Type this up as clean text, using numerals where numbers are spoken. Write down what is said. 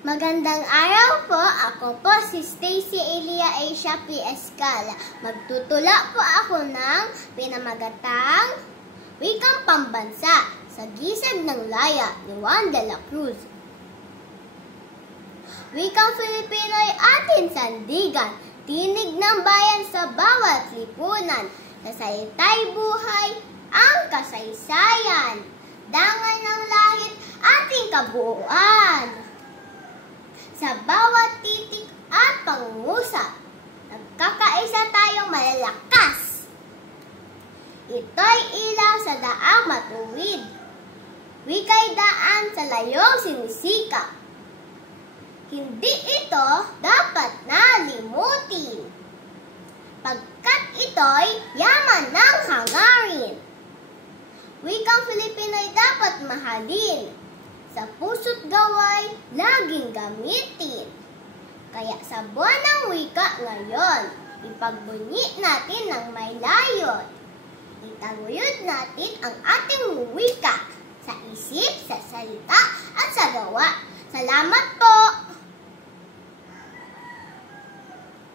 Magandang araw po. Ako po si Stacy Elia Asia P. Escala. Magtutula po ako ng pinamagatang Wikang Pambansa sa Gisag ng Laya ni Juan de la Cruz. Wikang Filipino ay ating sandigan, tinig ng bayan sa bawat lipunan. Sa salita'y buhay ang kasaysayan, dangal ng lahit ating kabuuan. Sa bawat titik at pangungusap, nagkakaisa tayong malalakas. Ito'y ilaw sa daang matuwid, wika'y daan sa layong sinisikap. Hindi ito dapat nalimutin, pagkat ito'y yaman ng hangarin. Wikang Filipino'y dapat mahalin, sa puso't gaway laging gamitin. Kaya sa buwan ng wika ngayon, ipagbunyi natin ng may layon. Itaguyod natin ang ating wika sa isip, sa salita at sa gawa. Salamat po!